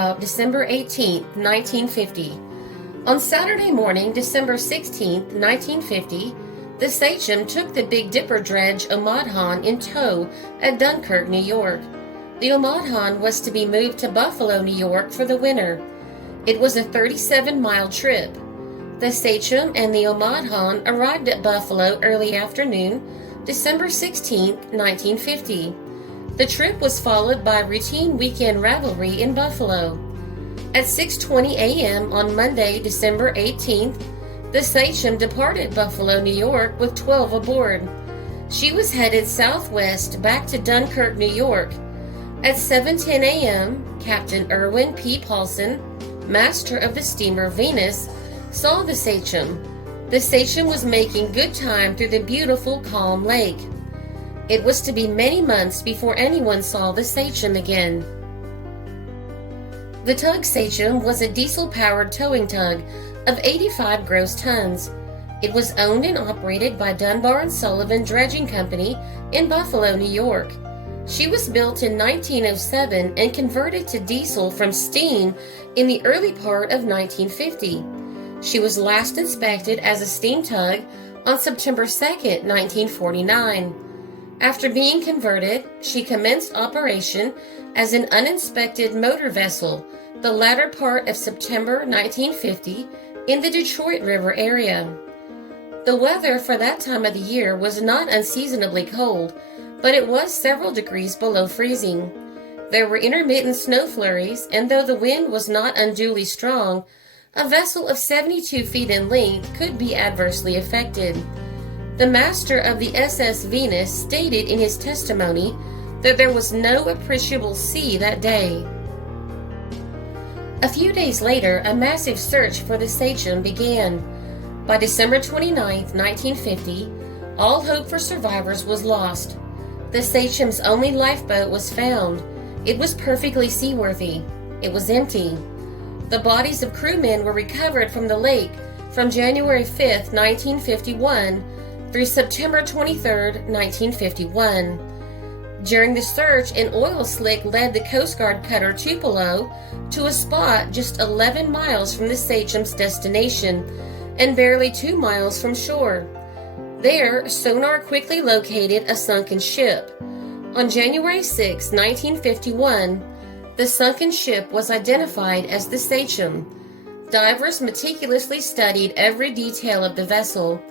about December 18, 1950. On Saturday morning, December 16, 1950, the Sachem took the Big Dipper dredge Omadhan in tow at Dunkirk, New York. The Omadhan was to be moved to Buffalo, New York for the winter. It was a 37-mile trip. The Sachem and the Omadhan arrived at Buffalo early afternoon, December 16, 1950. The trip was followed by routine weekend revelry in Buffalo. At 6:20 a.m. on Monday, December 18th, the Sachem departed Buffalo, New York with 12 aboard. She was headed southwest back to Dunkirk, New York. At 7:10 a.m., Captain Irwin P. Paulson, master of the steamer Venus, saw the Sachem. The Sachem was making good time through the beautiful, calm lake. It was to be many months before anyone saw the Sachem again. The Tug Sachem was a diesel-powered towing tug of 85 gross tons. It was owned and operated by Dunbar & Sullivan Dredging Company in Buffalo, New York. She was built in 1907 and converted to diesel from steam in the early part of 1950. She was last inspected as a steam tug on September 2, 1949. After being converted, she commenced operation as an uninspected motor vessel the latter part of September 1950 in the Detroit River area. The weather for that time of the year was not unseasonably cold, but it was several degrees below freezing. There were intermittent snow flurries, and though the wind was not unduly strong, a vessel of 72 feet in length could be adversely affected. The master of the SS Venus stated in his testimony that there was no appreciable sea that day. A few days later, a massive search for the Sachem began. By December 29, 1950, all hope for survivors was lost. The Sachem's only lifeboat was found. It was perfectly seaworthy. It was empty. The bodies of crewmen were recovered from the lake from January 5, 1951 through September 23, 1951. During the search, an oil slick led the Coast Guard cutter Tupelo to a spot just 11 miles from the Sachem's destination and barely 2 miles from shore. There, sonar quickly located a sunken ship. On January 6, 1951, the sunken ship was identified as the Sachem. Divers meticulously studied every detail of the vessel.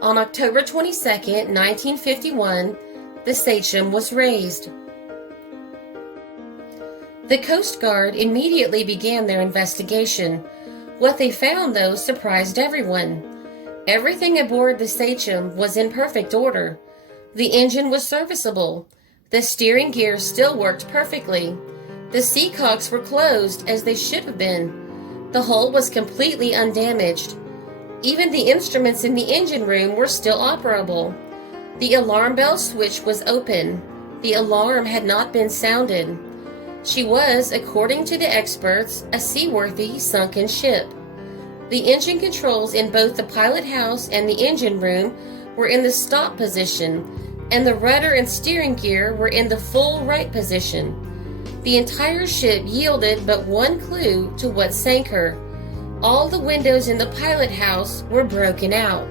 On October 22, 1951, the Sachem was raised. The Coast Guard immediately began their investigation. What they found, though, surprised everyone. Everything aboard the Sachem was in perfect order. The engine was serviceable. The steering gear still worked perfectly. The seacocks were closed as they should have been. The hull was completely undamaged. Even the instruments in the engine room were still operable. The alarm bell switch was open. The alarm had not been sounded. She was, according to the experts, a seaworthy sunken ship. The engine controls in both the pilot house and the engine room were in the stop position, and the rudder and steering gear were in the full right position. The entire ship yielded but one clue to what sank her. All the windows in the pilot house were broken out.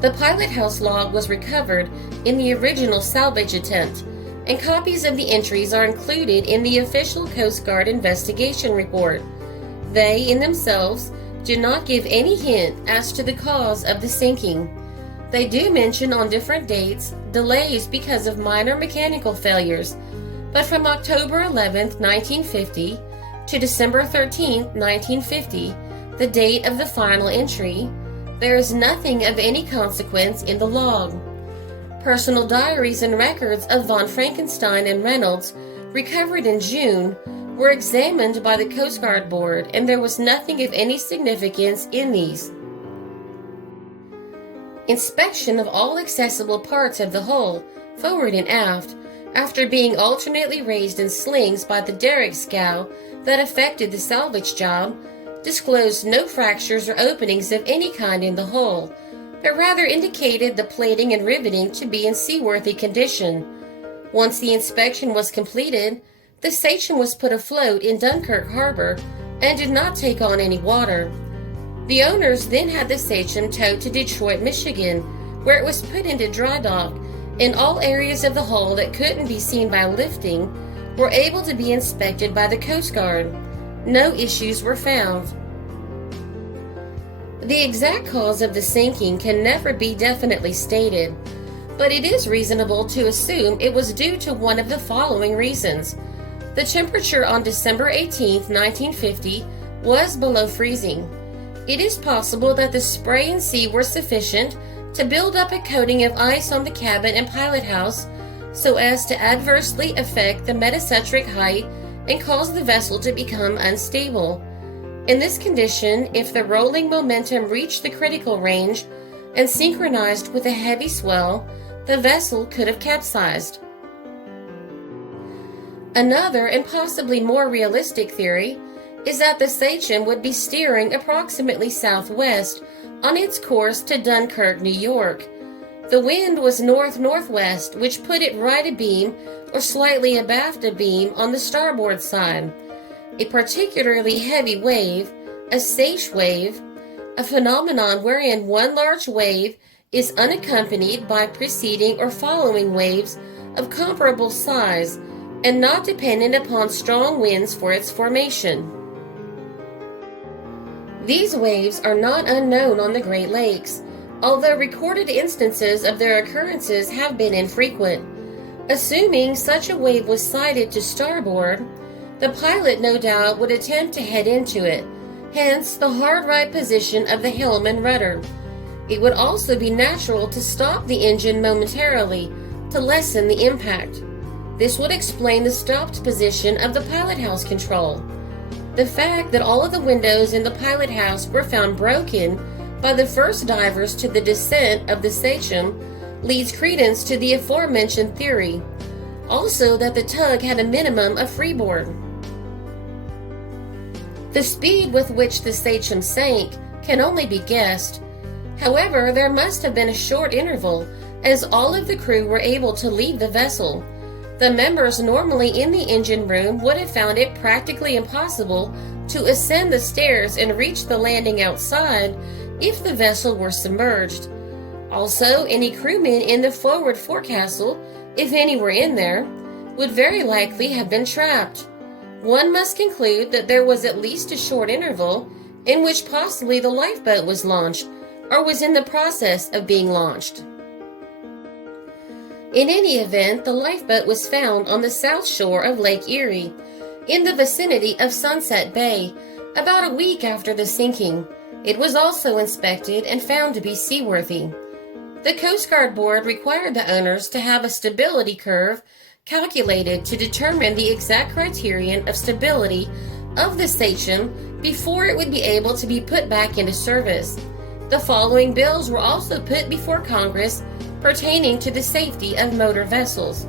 The pilot house log was recovered in the original salvage attempt, and copies of the entries are included in the official Coast Guard investigation report. They, in themselves, do not give any hint as to the cause of the sinking. They do mention on different dates delays because of minor mechanical failures, but from October 11, 1950 to December 13, 1950, the date of the final entry, there is nothing of any consequence in the log. Personal diaries and records of von Frankenstein and Reynolds, recovered in June, were examined by the Coast Guard Board, and there was nothing of any significance in these. Inspection of all accessible parts of the hull, forward and aft, after being alternately raised in slings by the derrick scow that affected the salvage job, disclosed no fractures or openings of any kind in the hull, but rather indicated the plating and riveting to be in seaworthy condition. Once the inspection was completed, the Sachem was put afloat in Dunkirk Harbor and did not take on any water. The owners then had the Sachem towed to Detroit, Michigan, where it was put into dry dock, and all areas of the hull that couldn't be seen by lifting were able to be inspected by the Coast Guard. No issues were found. The exact cause of the sinking can never be definitely stated, but it is reasonable to assume it was due to one of the following reasons. The temperature on December 18, 1950 was below freezing. It is possible that the spray and sea were sufficient to build up a coating of ice on the cabin and pilot house so as to adversely affect the metacentric height and cause the vessel to become unstable. In this condition, if the rolling momentum reached the critical range and synchronized with a heavy swell, the vessel could have capsized. Another and possibly more realistic theory is that the Sachem would be steering approximately southwest on its course to Dunkirk, New York. The wind was north-northwest, which put it right abeam or slightly abaft abeam on the starboard side. A particularly heavy wave, a Sachem wave, a phenomenon wherein one large wave is unaccompanied by preceding or following waves of comparable size and not dependent upon strong winds for its formation. These waves are not unknown on the Great Lakes, although recorded instances of their occurrences have been infrequent. Assuming such a wave was sighted to starboard, the pilot no doubt would attempt to head into it, hence the hard right position of the helm and rudder. It would also be natural to stop the engine momentarily to lessen the impact. This would explain the stopped position of the pilot house control. The fact that all of the windows in the pilot house were found broken by the first divers to the descent of the Sachem leads credence to the aforementioned theory. Also that the tug had a minimum of freeboard. The speed with which the Sachem sank can only be guessed. However, there must have been a short interval, as all of the crew were able to leave the vessel. The members normally in the engine room would have found it practically impossible to ascend the stairs and reach the landing outside if the vessel were submerged. Also, any crewmen in the forward forecastle, if any were in there, would very likely have been trapped. One must conclude that there was at least a short interval in which possibly the lifeboat was launched or was in the process of being launched. In any event, the lifeboat was found on the south shore of Lake Erie, in the vicinity of Sunset Bay, about a week after the sinking. It was also inspected and found to be seaworthy. The Coast Guard Board required the owners to have a stability curve calculated to determine the exact criterion of stability of the Sachem before it would be able to be put back into service. The following bills were also put before Congress pertaining to the safety of motor vessels.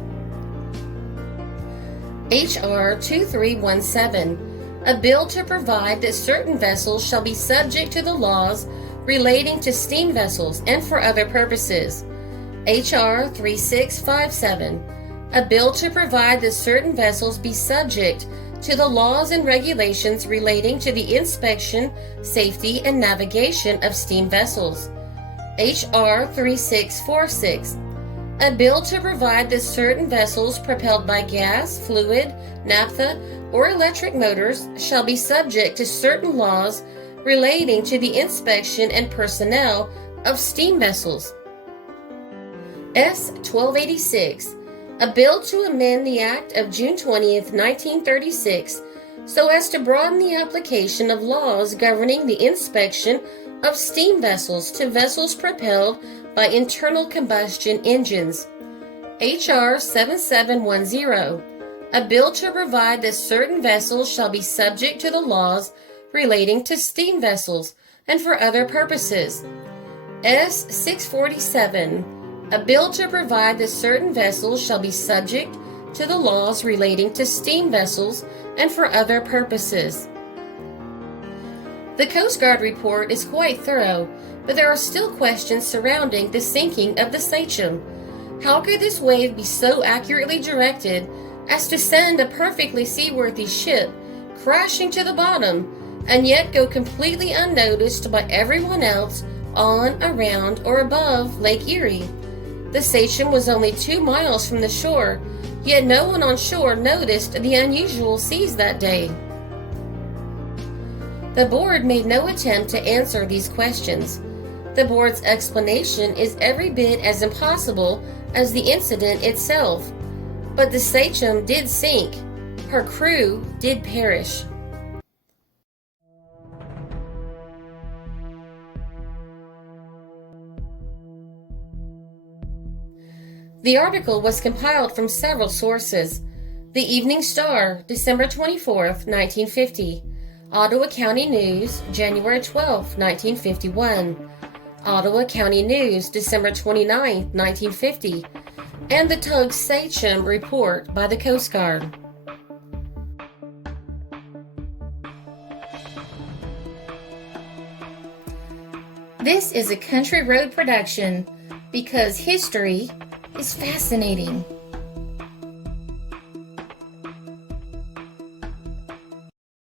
H.R. 2317, a bill to provide that certain vessels shall be subject to the laws relating to steam vessels and for other purposes. H.R. 3657, a bill to provide that certain vessels be subject to the laws and regulations relating to the inspection, safety, and navigation of steam vessels. H.R. 3646, a bill to provide that certain vessels propelled by gas, fluid, naphtha, or electric motors shall be subject to certain laws relating to the inspection and personnel of steam vessels. S. 1286, a bill to amend the Act of June 20th, 1936, so as to broaden the application of laws governing the inspection of steam vessels to vessels propelled by internal combustion engines. H.R. 7710, a bill to provide that certain vessels shall be subject to the laws relating to steam vessels and for other purposes. S. 647, a bill to provide that certain vessels shall be subject to the laws relating to steam vessels and for other purposes. The Coast Guard report is quite thorough, but there are still questions surrounding the sinking of the Sachem. How could this wave be so accurately directed as to send a perfectly seaworthy ship crashing to the bottom and yet go completely unnoticed by everyone else on, around, or above Lake Erie. The Sachem was only 2 miles from the shore, yet no one on shore noticed the unusual seas that day. The board made no attempt to answer these questions. The board's explanation is every bit as impossible as the incident itself. But the Sachem did sink. Her crew did perish. The article was compiled from several sources. The Evening Star, December 24th, 1950. Ottawa County News, January 12th, 1951. Ottawa County News, December 29th, 1950. And the Tug Sachem report by the Coast Guard. This is a Country Road production because history is fascinating.